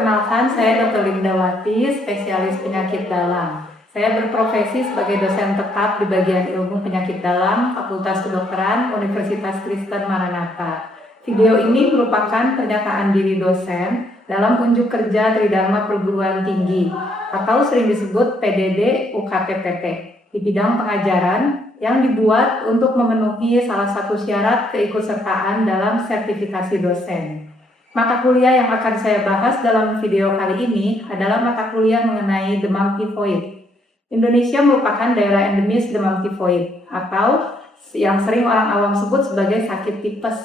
Perkenalkan, saya Dr. Lindawati, spesialis penyakit dalam. Saya berprofesi sebagai dosen tetap di bagian ilmu penyakit dalam Fakultas Kedokteran Universitas Kristen Maranatha. Video ini merupakan pernyataan diri dosen dalam unjuk kerja Tridharma Perguruan Tinggi atau sering disebut PDD UKTPT di bidang pengajaran yang dibuat untuk memenuhi salah satu syarat keikutsertaan dalam sertifikasi dosen. Mata kuliah yang akan saya bahas dalam video kali ini adalah mata kuliah mengenai demam tifoid. Indonesia merupakan daerah endemis demam tifoid atau yang sering orang awam sebut sebagai sakit tipes.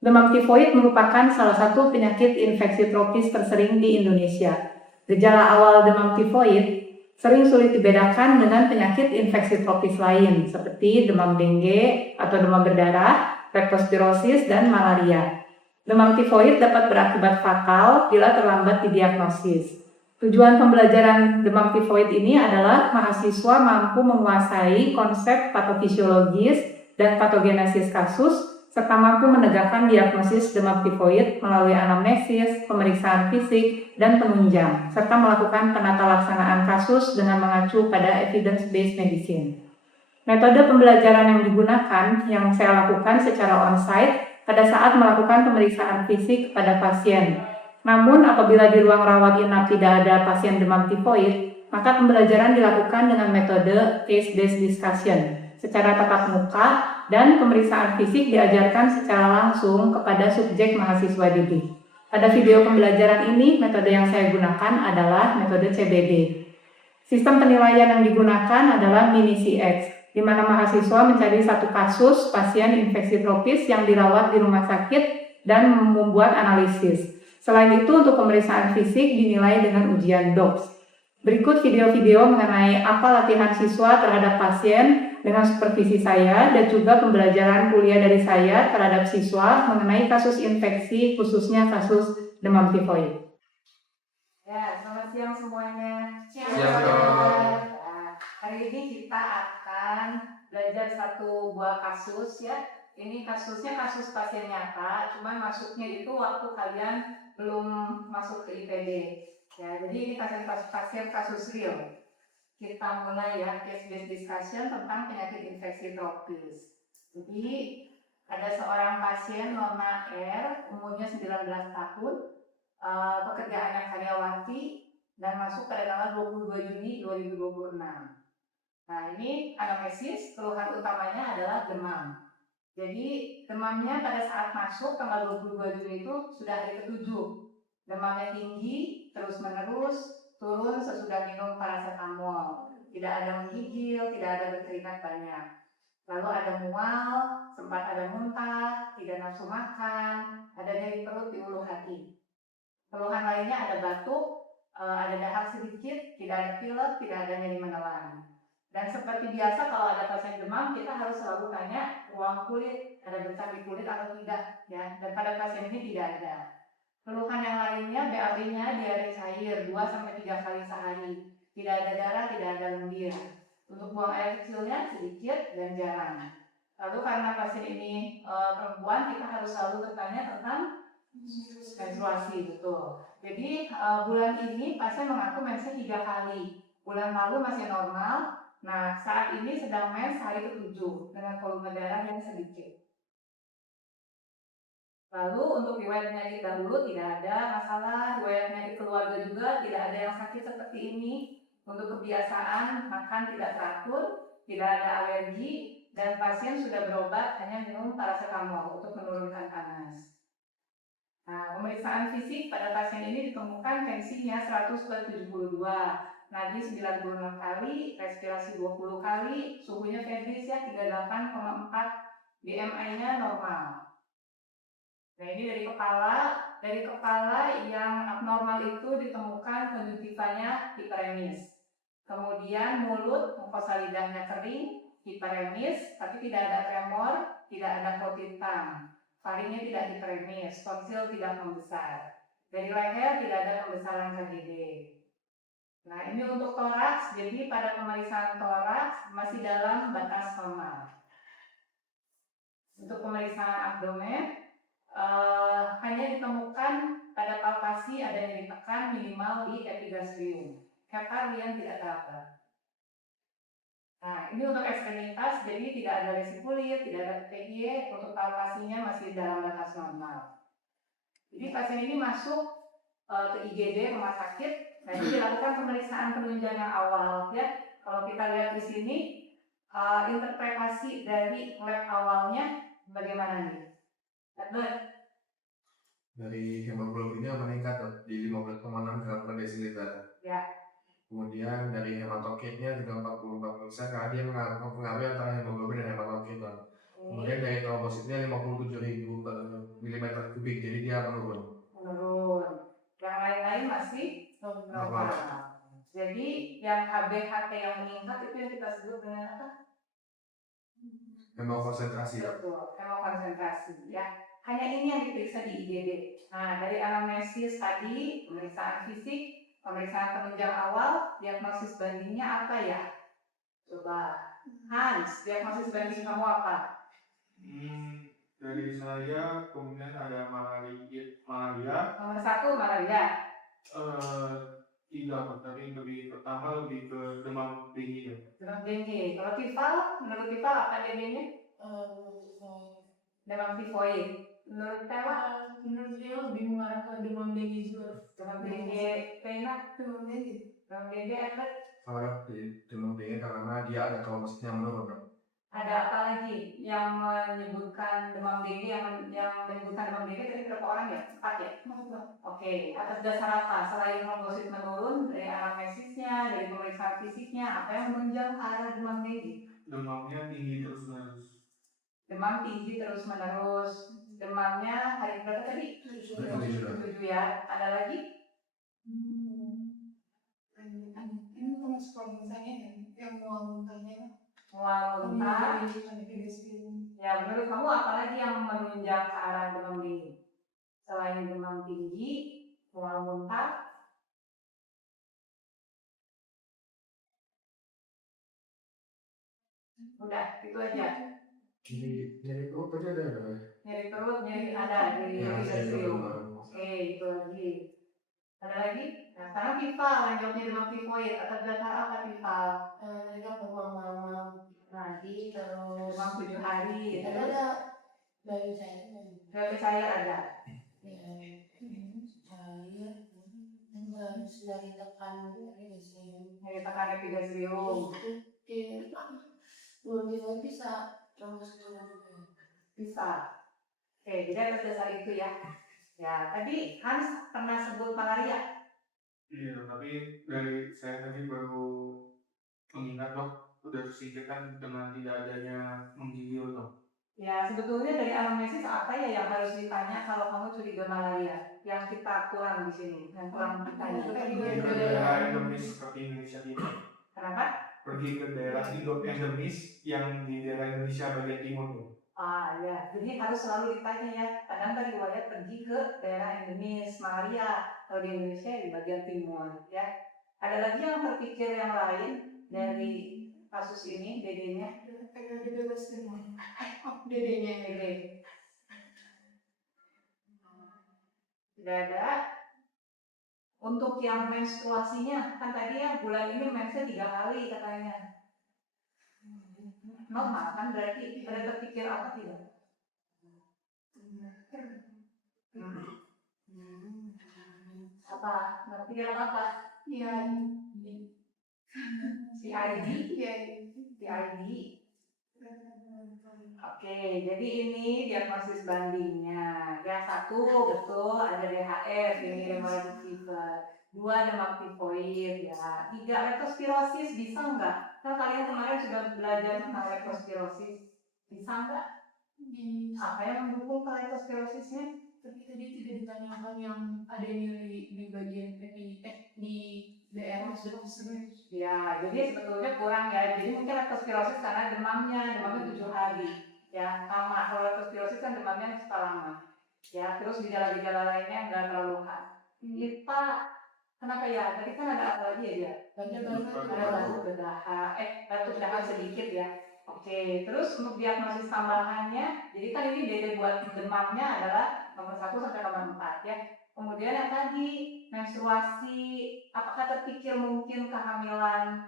Demam tifoid merupakan salah satu penyakit infeksi tropis tersering di Indonesia. Gejala awal demam tifoid sering sulit dibedakan dengan penyakit infeksi tropis lain seperti demam dengue atau demam berdarah, leptospirosis, dan malaria. Demam tifoid dapat berakibat fatal bila terlambat didiagnosis. Tujuan pembelajaran demam tifoid ini adalah mahasiswa mampu menguasai konsep patofisiologis dan patogenesis kasus, serta mampu menegakkan diagnosis demam tifoid melalui anamnesis, pemeriksaan fisik, dan penunjang, serta melakukan penata laksanaan kasus dengan mengacu pada evidence-based medicine. Metode pembelajaran yang digunakan yang saya lakukan secara on-site pada saat melakukan pemeriksaan fisik kepada pasien. Namun apabila di ruang rawat inap tidak ada pasien demam tifoid, maka pembelajaran dilakukan dengan metode case-based discussion secara tatap muka dan pemeriksaan fisik diajarkan secara langsung kepada subjek mahasiswa didik. Pada video pembelajaran ini, metode yang saya gunakan adalah metode CBD. Sistem penilaian yang digunakan adalah mini-CX, di mana mahasiswa mencari satu kasus pasien infeksi tropis yang dirawat di rumah sakit dan membuat analisis. Selain itu, untuk pemeriksaan fisik dinilai dengan ujian DOPS. Berikut video-video mengenai apa latihan siswa terhadap pasien dengan supervisi saya dan juga pembelajaran kuliah dari saya terhadap siswa mengenai kasus infeksi, khususnya kasus demam tifoid. Ya, selamat siang semuanya. Siang. Hari ini kita akan belajar satu buah kasus ya. Ini kasusnya kasus pasien nyata, cuma masuknya itu waktu kalian belum masuk ke IPD. Ya, jadi ini pasien kasus real. Kita mulai ya, case-based discussion tentang penyakit infeksi tropis. Jadi ada seorang pasien Nona R, umurnya 19 tahun, pekerjaannya karyawati dan masuk pada tanggal 22 Juni 2026. Nah, ini anamnesis, keluhan utamanya adalah demam. Jadi demamnya pada saat masuk tanggal 22 Juni itu sudah hari ke-7. Demamnya tinggi, terus menerus, turun sesudah minum paracetamol. Tidak ada menggigil, tidak ada berkeringat banyak. Lalu ada mual, sempat ada muntah, tidak nafsu makan, ada nyeri perut di ulu hati. Keluhan lainnya ada batuk, ada dahak sedikit, tidak ada pilek, tidak ada nyeri menelan. Dan seperti biasa kalau ada pasien demam, kita harus selalu tanya ruang kulit, ada bercak di kulit atau tidak, ya. Dan pada pasien ini tidak ada. Keluhan yang lainnya, BAB-nya diare cair 2-3 kali sehari. Tidak ada darah, tidak ada lendir. Untuk buang air kecilnya sedikit dan jarang. Lalu karena pasien ini perempuan, kita harus selalu bertanya tentang menstruasi, betul. Jadi bulan ini pasien mengaku mensnya 3 kali. Bulan lalu masih normal. Nah, saat ini sedang mens hari ke-7 dengan volume darah yang sedikit. Lalu untuk riwayat penyakit dahulu tidak ada masalah, riwayat penyakit keluarga juga tidak ada yang sakit seperti ini. Untuk kebiasaan makan tidak teratur, tidak ada alergi, dan pasien sudah berobat hanya minum paracetamol untuk menurunkan panas. Nah, pemeriksaan fisik pada pasien ini ditemukan tensinya 100/72, nadi 96 kali, respirasi 20 kali, suhunya febris ya 38,4, BMI-nya normal. Nah, ini dari kepala yang abnormal itu ditemukan konjungtivanya hiperemis. Kemudian mulut, mukosa lidahnya kering, hiperemis, tapi tidak ada tremor, tidak ada kotitam. Faringnya tidak hiperemis, tonsil tidak membesar. Dari leher tidak ada pembesaran KGD. Nah, ini untuk toraks, jadi pada pemeriksaan toraks masih dalam batas normal. Untuk pemeriksaan abdomen hanya ditemukan pada palpasi ada nyeri tekan minimal di epigastrium. Heparian tidak teraba. Nah, ini untuk ekstremitas, jadi tidak ada lesi kulit, tidak ada PTG, untuk palpasinya masih dalam batas normal. Jadi pasien ini masuk ke IGD rumah sakit, nah ini dilakukan pemeriksaan penunjang yang awal ya. Kalau kita lihat di sini, interpretasi dari lab awalnya bagaimana nih? Edward? Dari hemoglobinnya meningkat di 15,6 gram per desiliter. Ya. Kemudian dari hematokritnya juga 44%, karena dia mengaruhi antara hemoglobin dan hematokrit. Kemudian dari trombositnya 57.000 per milimeter kubik, jadi dia menurun. Yang lain-lain masih normal. Jadi yang HbHT yang meningkat itu yang kita sebut dengan apa? Hemokonsentrasi. Betul, hemokonsentrasi ya. Hanya ini yang diperiksa di IGD. Nah, dari anamnesis tadi, pemeriksaan fisik, pemeriksaan penunjang awal, diagnosis bandingnya apa ya? Coba, Hans, diagnosis banding kamu apa? Dari saya kemudian ada malaria. Nomor 1 malaria. Tidak, tapi lebih pertama lebih ke demam tinggi ya. Demam tinggi. Kalau tifal, menurut tifal apa DB-nya? Demam tifoid. Menurut Tela? Menurut dia lebih mengarah ke demam dengue juga. Demam dengue. Pena? Demam dengue. Demam dengue efek. Kalau demam dengue karena dia ada trombositnya menurun. Ada apa lagi yang menyebutkan demam dengue, yang menyebutkan demam dengue tadi berapa orang ya? 4 ya? Oke, atas dasar apa? Selain trombosit menurun, dari anamnesisnya, dari pemeriksaan fisiknya, apa yang menunjang arah demam dengue? Demamnya tinggi terus-menerus. Demam tinggi terus-menerus. Demamnya hari berapa tadi? 7 ya. Ada lagi? Ini termasuk kalau misalnya yang mual muntahnya. Mual muntah. Ya, menurut kamu apa lagi yang menunjang ke arah demam tinggi? Selain demam tinggi, mual muntah, udah, itu aja. Nyeri perut tadi ada ya? Nyeri perut, nyeri ada di epigastrium. Oke, itu lagi. Ada lagi? Nah, sekarang tifal, yang jawabnya demam tifoid. Atas dasar apa tifal? Mereka beruang malam. Nanti terus demam 7 hari. Ada bayi saya. Bayi cair ada. Cair. Harus dari tekan epigastrium. Nyeri tekan epigastrium. Belum bisa terus juga. Bisa. Oke, jadi atas dasar itu ya. Ya, tadi Hans pernah sebut malaria. Iya, tapi dari saya tadi baru mengingat dok, udah tersingkirkan dengan tidak adanya menggigil dok. Ya, sebetulnya dari anamnesis apa ya yang harus ditanya kalau kamu curiga malaria? Yang kita kurang di sini, yang kurang kita Pergi ke daerah endemis seperti Indonesia Timur. Kenapa? Pergi ke daerah endemis yang di daerah Indonesia bagian timur tuh. Ah ya, jadi harus selalu ditanya ya. Kadang kan riwayat pergi ke daerah endemis malaria kalau di Indonesia di bagian timur ya. Ada lagi yang terpikir yang lain dari kasus ini, dedenya? Karena dia bebas semua. Dedenya. Dede. Tidak ada. Untuk yang menstruasinya, kan tadi ya bulan ini mensnya 3 kali katanya. Normal kan berarti ada terpikir apa tidak? Apa? Terpikir apa? Iya. CID? CID. Oke, jadi ini diagnosis bandingnya. Yang 1 betul ada DHF, ini hemorrhagic fever. 2 demam tifoid ya. 3 leptospirosis bisa nggak? Kan kalian kemarin sudah belajar tentang leptospirosis. Bisa nggak? Apa yang mendukung ke leptospirosisnya? Tapi tadi tidak ditanyakan yang ada nyeri di bagian di daerah tersebut. Ya, jadi sebetulnya kurang ya. Jadi mungkin leptospirosis karena demamnya 7 hari. Ya, lama. Kalau leptospirosis kan demamnya suka lama. Ya, terus gejala-gejala lainnya nggak terlalu khas. Kita kenapa ya? Tadi kan ada apa lagi ya? Ada batuk bedah sedikit ya. Oke, terus untuk diagnosis tambahannya, jadi kan ini DD buat demamnya adalah nomor 1 sampai nomor 4 ya. Kemudian yang tadi menstruasi, apakah terpikir mungkin kehamilan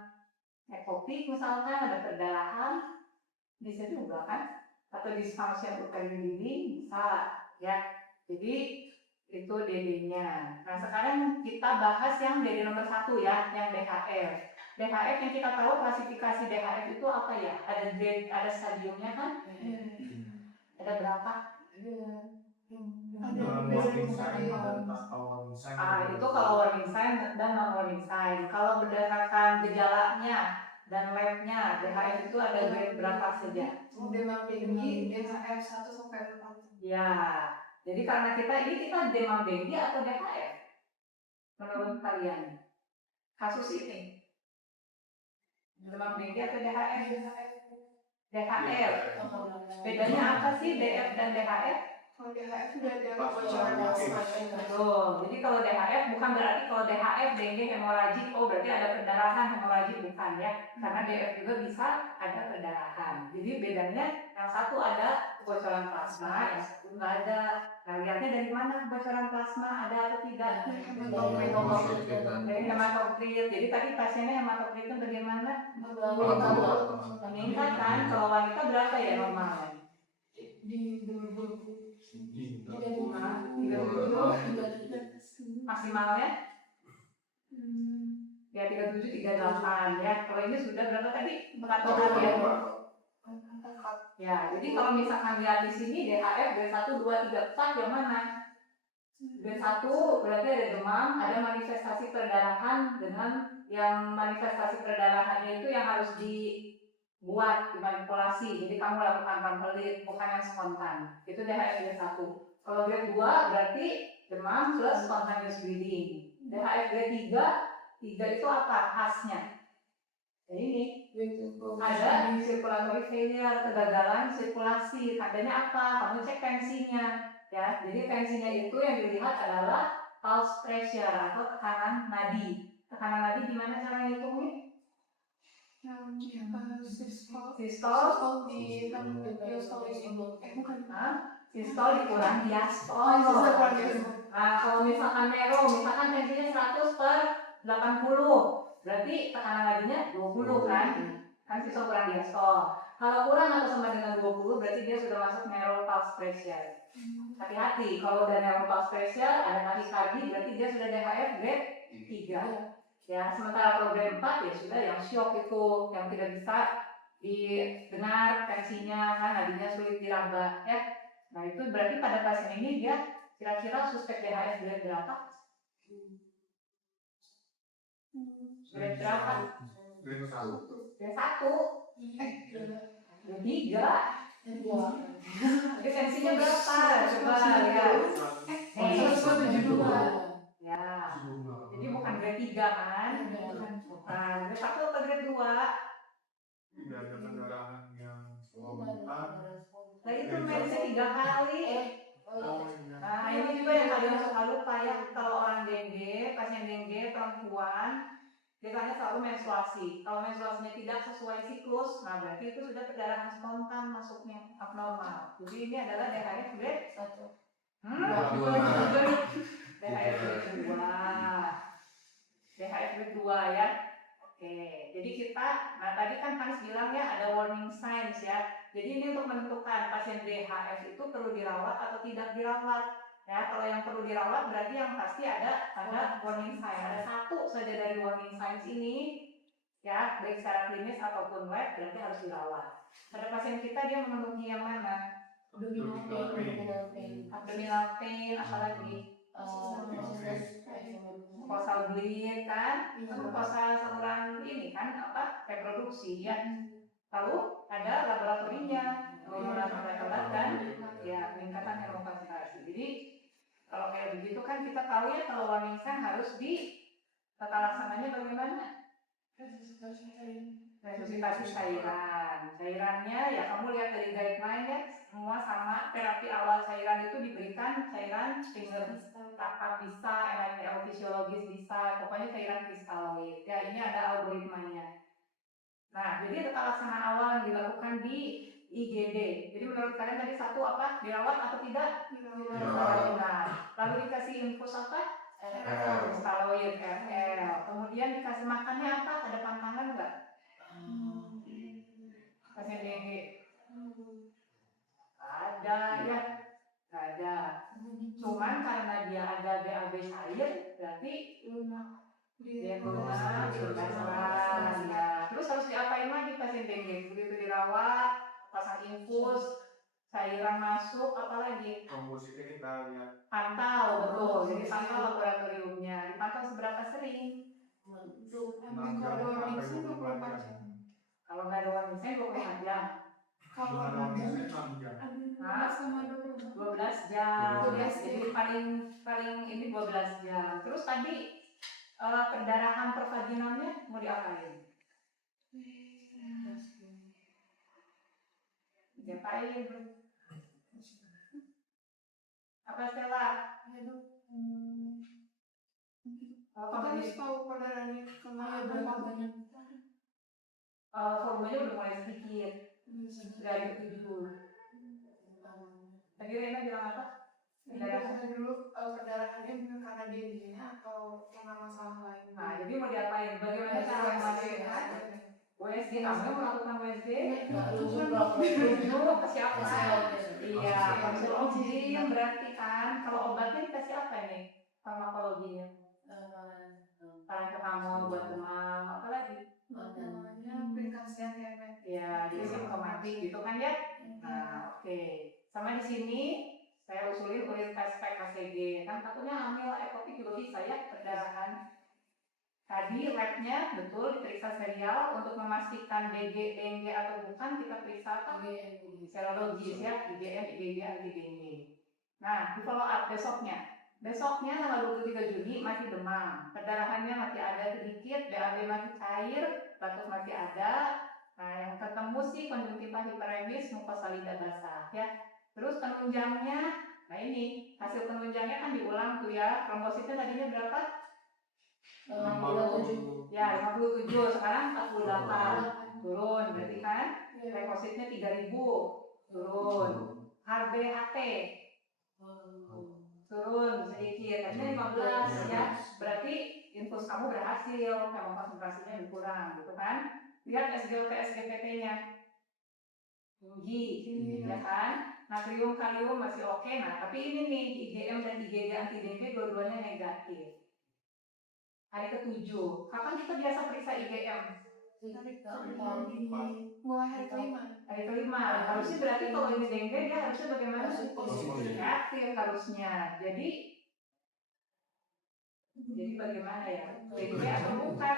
ektopik misalkan ada perdarahan, bisa juga kan? Atau dysfunction uterine bleeding bisa ya. Jadi itu DD-nya. Nah sekarang kita bahas yang DD nomor 1 ya, yang DHF. DHF yang kita tahu klasifikasi DHF itu apa ya? Ada grade, ada stadiumnya kan? Ada berapa? Ada warning sign dan tanpa warning sign. Itu kalau warning sign dan non warning sign. Kalau berdasarkan gejalanya dan labnya, DHF itu ada grade berapa saja? demam tinggi, DHF 1 sampai 4. Ya, jadi karena kita demam tinggi atau DHF? Menurut kalian? Kasus ini? Demam tinggi atau DHF? DHF. Bedanya apa sih DF dan DHF? Kalau DHF sudah ada kebocoran plasma. Betul. Jadi kalau DHF bukan berarti kalau DHF dengue hemoragik, oh berarti ada perdarahan hemoragik, bukan ya. Karena DF juga bisa ada perdarahan. Jadi bedanya yang satu ada kebocoran plasma, yang satu nggak ada. Nah lihatnya dari mana kebocoran plasma, ada atau tidak? Dari hematokrit. Jadi tadi pasiennya hematokrit itu bagaimana? Meningkat kan? Kalau wanita berapa ya normalnya? Di 20 Maksimalnya? Ya 37, 38 ya. Kalau ini sudah berapa tadi? 4 ya. Ya, jadi kalau misalkan lihat di sini DHF grade 1, 2, 3, 4 yang mana? Grade 1 berarti ada demam, ada manifestasi perdarahan dengan yang manifestasi perdarahannya itu yang harus dibuat, dimanipulasi. Jadi kamu lakukan pampelit, bukan yang spontan. Itu DHF grade 1. Kalau grade 2 berarti demam plus spontaneous bleeding. DHF grade 3 itu apa khasnya? Jadi ini ada circulatory failure, kegagalan sirkulasi. Tandanya apa? Kamu cek tensinya, ya. Jadi tensinya itu yang dilihat adalah pulse pressure atau tekanan nadi. Tekanan nadi gimana cara ngitungnya? Sistol di diastol ini. Bukan. Sistol dikurang diastol. Nah, kalau misalkan Mero, misalkan tensinya 100 per 80. Berarti tekanan nadinya 20 kan? Kan sistol kurang diastol. Kalau kurang atau sama dengan 20 berarti dia sudah masuk narrow pulse pressure. Hati-hati, kalau udah narrow pulse pressure ada takikardi berarti dia sudah DHF grade 3. Ya, sementara kalau grade 4 ya sudah yang shock itu, yang tidak bisa didengar tensinya kan, nadinya sulit diraba ya. Nah, itu berarti pada pasien ini dia kira-kira suspek DHF grade berapa? Grade berapa? Grade 1. Grade 1. Grade 3. Jadi tensinya berapa? Coba lihat. 172. Ya. Jadi bukan grade 3 kan? Bukan. Grade 1 atau grade 2? Tidak ada pendarahan yang spontan. Nah itu mense 3 kali. Nah ini juga yang kalian suka lupa ya. Kalau orang dengue, pasien dengue perempuan, dia tanya selalu menstruasi. Kalau menstruasinya tidak sesuai siklus, nah berarti itu sudah perdarahan spontan masuknya, abnormal. Jadi ini adalah DHF grade 1. DHF grade 2. DHF grade 2 ya. Oke, jadi kita, nah tadi kan Hans bilang ya ada warning signs ya. Jadi ini untuk menentukan pasien DHF itu perlu dirawat atau tidak dirawat. Ya, kalau yang perlu dirawat berarti yang pasti ada warning sign. Ada satu saja dari warning signs ini, ya baik secara klinis ataupun lab berarti harus dirawat. Pada pasien kita dia memenuhi yang mana? Abdominal pain, apalagi mucosal bleed kan, mucosal saluran ini kan apa reproduksi ya. Lalu ada laboratorinya, penurunan platelet dan ya peningkatan hemokapasitas. Jadi kalau kayak begitu kan kita tahu ya kalau warning sign harus tata laksananya bagaimana? Resusitasi cairannya ya kamu lihat dari guideline ya semua sama. Terapi awal cairan itu diberikan cairan finger tapak bisa, NaCl fisiologis bisa, pokoknya cairan kristaloid ya. Ini ada algoritmanya. Nah jadi tata laksana awal yang dilakukan di IGD. Jadi menurut kalian tadi satu apa? Dirawat atau tidak? Dirawat. Nah, lalu dikasih infus apa? RL. Staloid, RL. Kemudian dikasih makannya apa? Ada pantangan nggak? Pasien dengue. Ada ya? Nggak ada. Cuman karena dia ada BAB cair, berarti dia lunak, berbasaran ya. Terus harus diapain lagi pasien dengue? Begitu dirawat, pasang infus, cairan masuk, apalagi? Trombositnya kita lihat. Pantau, betul. Jadi pantau laboratoriumnya. Dipantau seberapa sering? Kalau Kalau nggak ada warning 24 jam. Kalau ada 6 jam. Hah? 12 jam. Jadi paling ini 12 jam. Terus tadi perdarahan pervaginalnya mau diapain? Diapain? Apa Stella? Kita harus tahu perdarahnya kemana berapa banyak. Volumenya udah mulai sedikit. Dari 7. Tadi Rena bilang apa? Perdarahan dulu, perdarahannya bukan karena dengue atau karena masalah lain. Nah, jadi mau diapain? Bagaimana cara memastikan USG kamu melakukan USG? Tujuh siapa? Iya, konsultasi berarti kan. Kalau obatnya dikasih apa nih? Farmakologinya? Paracetamol buat demam, apa lagi? Namanya aplikasi yang Ya, jadi simptomatik gitu kan ya? Nah, oke. Sama di sini saya usulin urin test pack HCG. Kan takutnya hamil ektotik juga bisa ya perdarahan. Tadi labnya betul diperiksa serial untuk memastikan DG, dengue atau bukan kita periksa apa? Serologis ya, IgM, IgG, anti-dengue. Nah, di follow up besoknya. Besoknya tanggal 23 Juni masih demam, perdarahannya masih ada sedikit, BAB masih cair, batuk masih ada. Nah, yang ketemu sih konjungtiva hiperemis, mukosa lidah basah ya. Terus penunjangnya, nah ini hasil penunjangnya kan diulang tuh ya. Trombositnya tadinya berapa? 57. Ya, 57, sekarang 48. Turun, berarti kan leukositnya 3000. Turun. HbHT turun sedikit, tadinya 15 ya. Berarti infus kamu berhasil, konsentrasinya berkurang gitu kan. Lihat SGLT SGPT-nya tinggi, ya kan? Natrium kalium masih oke. Nah, tapi ini nih IgM dan IgG anti-dengue dua-duanya negatif. Hari ke-7, kapan kita biasa periksa IgM? mulai hari kelima. Hari kelima. Harusnya berarti kalau ini dengue dia harusnya bagaimana? Reaktif harusnya. Jadi bagaimana ya? Dengue atau bukan?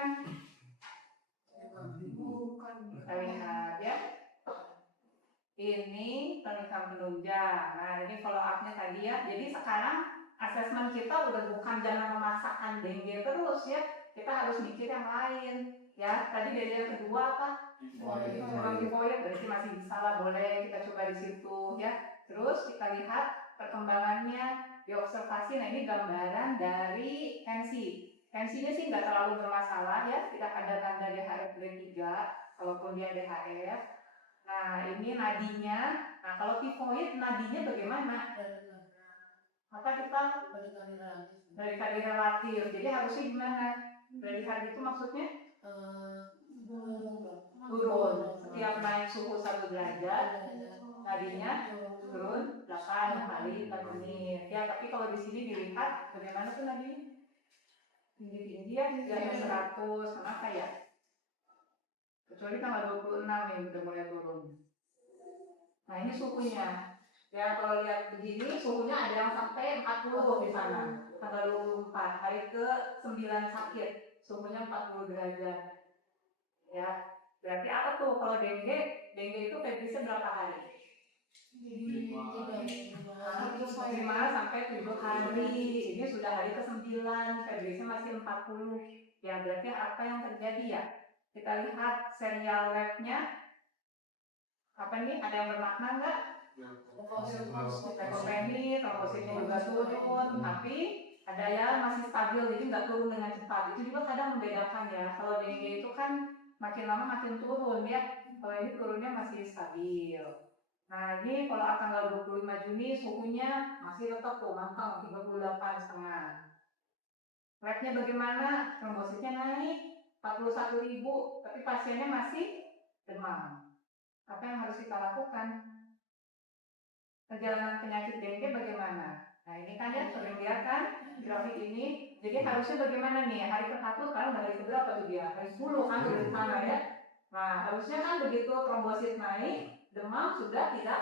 Bukan. Kita lihat ya. Ini pernikahan penunjang. Nah, ini follow up-nya tadi ya. Jadi sekarang asesmen kita udah bukan jangan memaksakan dengue terus ya. Kita harus mikir yang lain ya. Tadi dari yang kedua apa? Tifoid, berarti masih bisa lah, boleh kita coba di situ ya. Terus kita lihat perkembangannya, diobservasi. Nah, ini gambaran dari tensi. Tensinya sih nggak terlalu bermasalah ya. Tidak ada tanda DHF grade 3, kalaupun dia DHF. Nah, ini nadinya. Nah, kalau tifoid nadinya bagaimana? Apa kita? Dari tadi relatif. Jadi harusnya gimana? Dari tadi itu maksudnya? Turun. Setiap naik suhu 1 derajat, nadinya turun 8 kali per menit. Ya, tapi kalau di sini dilihat bagaimana tuh nadinya? Tinggi-tinggi ya, di atas 100. Kenapa ya? Kecuali tanggal 26 nih udah mulai turun. Nah, ini suhunya. Ya, kalau lihat begini suhunya ada yang sampai 40 di sana. Tanggal 24, hari ke-9 sakit, suhunya 40 derajat. Ya, berarti apa tuh kalau dengue? Dengue itu febrisnya berapa hari? 5 sampai 7 hari. Ini sudah hari ke-9, febrisnya masih 40. Ya, berarti apa yang terjadi ya? Kita lihat serial labnya. Apa nih? Ada yang bermakna nggak? Leukopenia, trombositnya juga turun, tapi ada yang masih stabil, jadi nggak turun dengan cepat. Itu juga kadang membedakan ya. Kalau dengue itu kan makin lama makin turun ya. Kalau ini turunnya masih stabil. Nah ini kalau tanggal 25 Juni suhunya masih tetap tuh mantap 38,5. Labnya bagaimana? Trombositnya naik 41.000, tapi pasiennya masih demam. Apa yang harus kita lakukan? Perjalanan penyakit dengue bagaimana? Nah ini kan ya sering lihat kan grafik ini. Jadi harusnya bagaimana nih? Hari ke-1 kan hari ke-berapa tuh dia? Hari 10 kan dari sana ya. Nah harusnya kan begitu trombosit naik, demam sudah tidak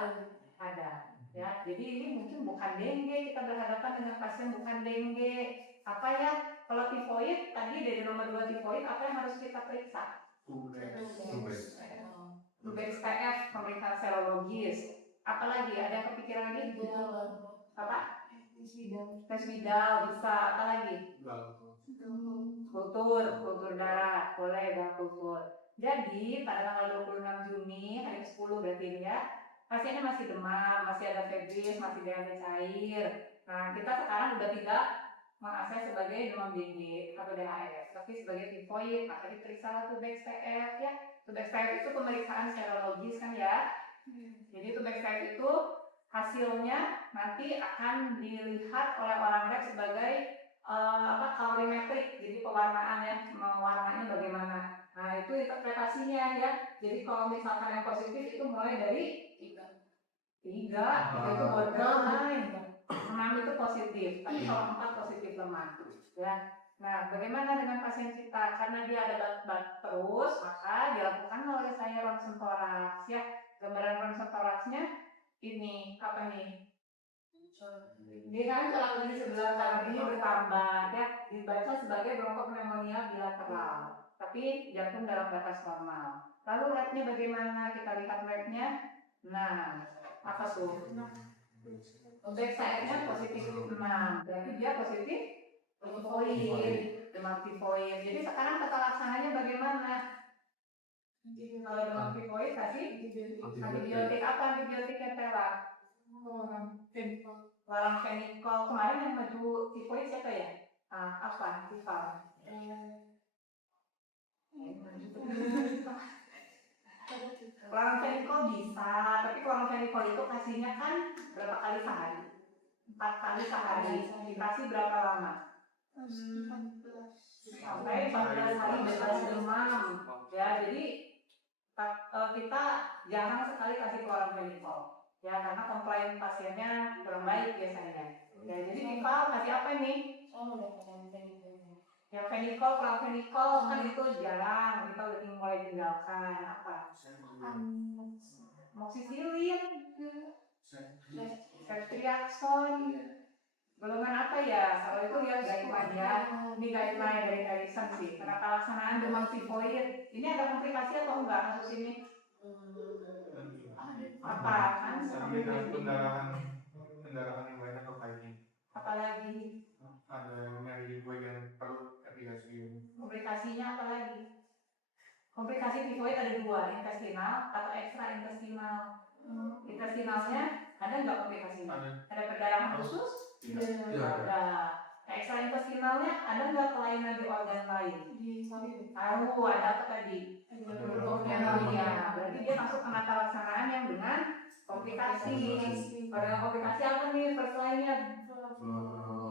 ada. Ya, jadi ini mungkin bukan dengue, kita berhadapan dengan pasien bukan dengue. Apa ya? Kalau tifoid tadi dari nomor 2 tifoid apa yang harus kita periksa? Tubex PF, pemeriksaan serologis. Apalagi ada yang kepikiran lagi? Apa? Tes Widal bisa. Apa lagi? Kultur darah, boleh gak kultur. Jadi pada tanggal 26 Juni hari ke-10 berarti ini ya, pasiennya masih demam, masih ada febris, masih ada cair. Nah kita sekarang udah tidak mengasah sebagai demam dengue atau DHS, tapi sebagai tifoid. Maka diperiksa Tubex PF ya. Tubex PF itu pemeriksaan serologis kan ya. Jadi Tubex PF itu hasilnya nanti akan dilihat oleh orang lab sebagai kalorimetrik. Jadi pewarnaan ya, mewarnanya bagaimana. Nah itu interpretasinya ya. Jadi kalau misalkan yang positif itu mulai dari 3 itu borderline, 6 itu positif, tapi kalau 4 positif lemah ya. Nah bagaimana dengan pasien kita? Karena dia ada batuk terus, maka dilakukan oleh saya ronsen toraks ya. Gambaran ronsen toraksnya ini apa nih? Ini kan kalau di sebelah kanan ini bertambah ya, dibaca sebagai bronkopneumonia bilateral, tapi jantung dalam batas normal. Lalu labnya bagaimana? Kita lihat labnya. Nah, apa tuh? Tubex-nya positif 6, berarti dia positif tifoid, demam tifoid. Jadi sekarang tata laksananya bagaimana? Kalau demam tifoid kasih antibiotik. Apa antibiotiknya Tela? Walang fenikol. Kemarin yang maju tifoid siapa ya? Apa? Tifal. Walang fenikol bisa, tapi walang fenikol itu kasihnya kan berapa kali sehari? 4 kali sehari. Dikasih berapa lama? Sampai 14 hari bebas demam. Ya, jadi kita jarang sekali kasih walang fenikol. Ya, karena komplain pasiennya kurang baik biasanya. Ya, jadi Tifal kasih apa nih? Yang fenikol, walang fenikol kan itu jarang, kita udah mulai tinggalkan. Apa? Moxicillin, ceftriaxone, golongan apa ya? Kalau itu lihat guideline ya. Ini guideline dari Harrison sih. Penata laksanaan demam tifoid. Ini ada komplikasi atau enggak kasus ini? Apa kan? Pendarahan yang banyak atau kayak Apalagi? Ada nyari bagian perut, irigasi. Komplikasinya apa lagi? Komplikasi tifoid ada 2, intestinal atau ekstra intestinal. Intestinalnya ada nggak komplikasinya? Ada perdarahan khusus? Ada. Ekstra intestinalnya ada nggak kelainan di organ lain? Ada apa tadi? Pneumonia. Berarti dia masuk penata laksanaan yang dengan komplikasi. Pada komplikasi apa nih first line-nya?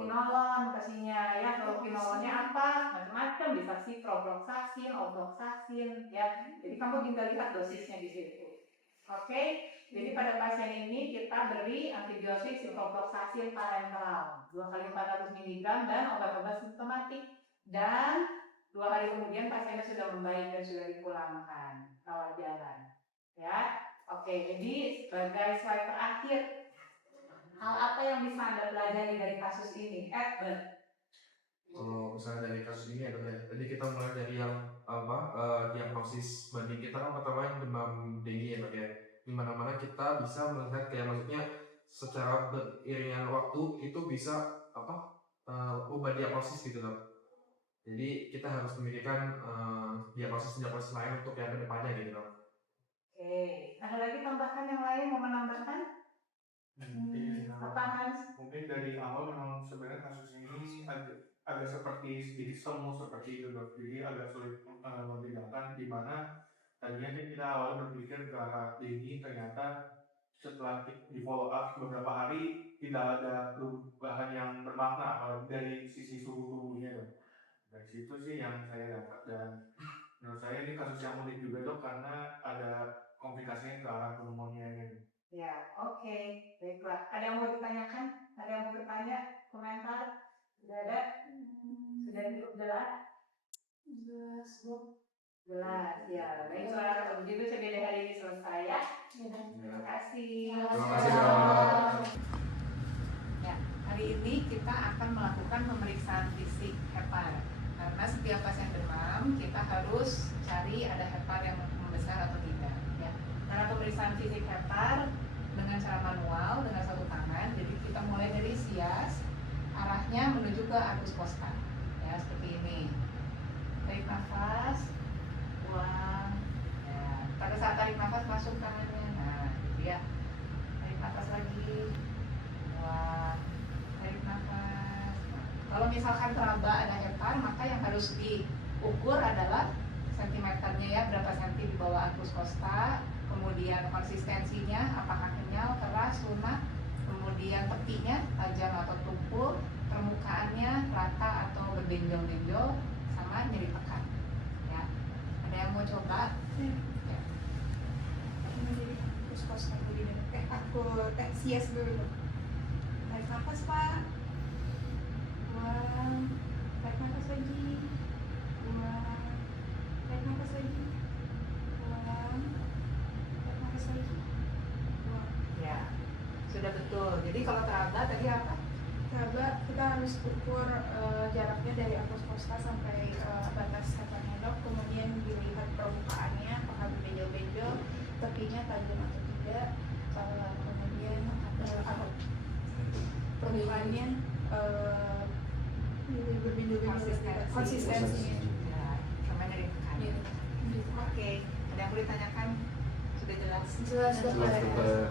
Kinolon kasihnya ya. Kalau kinolonnya apa? Macam-macam, bisa ciprofloxacin, ofloxacin ya. Jadi kamu tinggal lihat dosisnya di situ. Oke. Jadi pada pasien ini kita beri antibiotik ciprofloxacin parenteral 2 kali 400 mg dan obat-obat simptomatik. Dan 2 hari kemudian pasiennya sudah membaik dan sudah dipulangkan rawat jalan. Ya. Oke, jadi sebagai slide terakhir, hal apa yang bisa Anda pelajari dari kasus ini? Edward. Kalau misalnya dari kasus ini adalah tadi kita mulai dari yang diagnosis banding kita kan pertama yang demam dengue ya Pak ya. Dimana-mana kita bisa melihat kayak maksudnya secara beriringan waktu itu bisa ubah diagnosis gitu loh. Jadi kita harus memikirkan diagnosis lain untuk yang kedepannya gitu loh. Oke, ada lagi tambahan yang lain mau menambahkan? Apa Hans? Mungkin dari awal memang sebenarnya kasus ini agak seperti sedikit semu seperti itu dok, jadi agak sulit membedakan di mana tadinya kita awal berpikir ke arah ini, ternyata setelah di follow up beberapa hari tidak ada perubahan yang bermakna dari sisi suhu tubuhnya dok. Dari situ sih yang saya dapat, dan menurut saya ini kasus yang unik juga dok karena ada komplikasinya ke arah pneumonia ini. Ya, oke. Baiklah. Ada yang mau ditanyakan? Ada yang mau bertanya? Komentar? Sudah ada? Sudah jelas? Jelas dok. Jelas, ya. Baiklah, kalau begitu CBD hari ini selesai ya. Terima kasih. Terima kasih dok. Ya, hari ini kita akan melakukan pemeriksaan fisik hepar. Karena setiap pasien demam, kita harus cari ada hepar yang membesar atau tidak. Ya. Cara pemeriksaan fisik hepar dengan cara manual, dengan satu tangan. Jadi kita mulai dari sias, arahnya menuju ke arcus costa. Ya, seperti ini. Tarik nafas, buang. Ya. Pada saat tarik nafas masuk tangannya. Nah, gitu ya. Tarik nafas lagi, buang. Tarik nafas. Nah, kalau misalkan teraba ada hepar, maka yang harus diukur adalah sentimeternya ya, berapa senti di bawah arcus costa, kemudian konsistensinya apakah kenyal, keras, lunak, kemudian tepinya tajam atau tumpul, permukaannya rata atau berbenjol-benjol, sama nyeri tekan. Ya. Ada yang mau coba? Ya. Ini jadi arcus costa begini. Aku sias dulu. Tarik nafas pak. Buang. Tarik nafas lagi. Buang. Tarik nafas lagi. Buang. Tarik nafas lagi. Buang. Ya. Sudah betul. Jadi kalau teraba tadi apa? Coba kita harus ukur jaraknya dari arcus costa sampai batas heparnya dok. Kemudian dilihat permukaannya apakah benjol-benjol, tepinya tajam atau tidak. Kemudian permukaannya berbenjol-benjol, konsistensinya. Ya, sama nyeri tekan. Iya. Oke. Ada yang mau ditanyakan? Sudah jelas? Jelas Jelas, dokter.